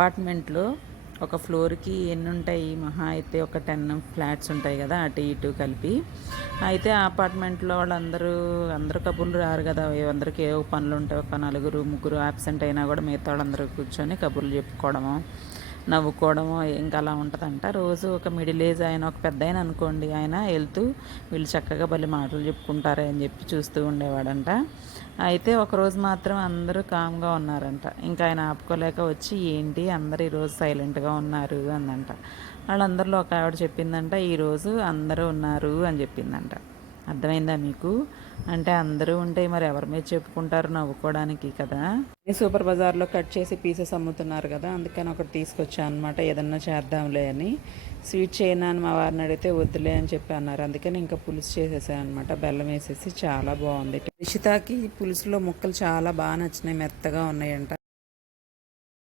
అపార్ట్మెంట్లో ఒక ఫ్లోర్కి ఎన్ని ఉంటాయి, మహా అయితే ఒక 10 ఫ్లాట్స్ ఉంటాయి కదా, అటు ఇటు కలిపి. అయితే ఆ అపార్ట్మెంట్లో అందరూ కబుర్లు రారు కదా, అందరికీ ఏవో పనులు ఉంటాయి. ఒక నలుగురు ముగ్గురు యాబ్సెంట్ అయినా కూడా మిగతా వాళ్ళందరూ కూర్చొని కబుర్లు చెప్పుకోవడము, నవ్వుకోవడము ఇంకా అలా ఉంటుందంట. రోజు ఒక మిడిల్ ఏజ్ ఆయన, ఒక పెద్ద ఆయన అనుకోండి, ఆయన వెళ్తూ వీళ్ళు చక్కగా భలే మాటలు చెప్పుకుంటారే అని చెప్పి చూస్తూ ఉండేవాడంట. అయితే ఒకరోజు మాత్రం అందరూ కామ్గా ఉన్నారంట. ఇంకా ఆయన ఆపుకోలేక వచ్చి, ఏంటి అందరూ ఈరోజు సైలెంట్గా ఉన్నారు అందంట. వాళ్ళందరిలో ఒక ఆవిడ చెప్పిందంట, ఈరోజు అందరూ ఉన్నారు అని చెప్పిందంట. అర్థమైందా మీకు? అంటే అందరూ ఉంటే మరి ఎవరి మీద చెప్పుకుంటారు, నవ్వుకోవడానికి కదా. సూపర్ బజార్లో కట్ చేసి పీసెస్ అమ్ముతున్నారు కదా, అందుకని ఒకటి తీసుకొచ్చాను అనమాట. ఏదన్నా చేద్దాంలే అని. స్వీట్ చేయనా అని మా వారిని అడిగితే వద్దులే అని చెప్పి అన్నారు. అందుకని ఇంకా పులుసు చేసేసాను అనమాట, బెల్లం వేసేసి. చాలా బాగుంది. రిషితాకి పులుసులో ముక్కలు చాలా బాగా నచ్చినాయి, మెత్తగా ఉన్నాయంట.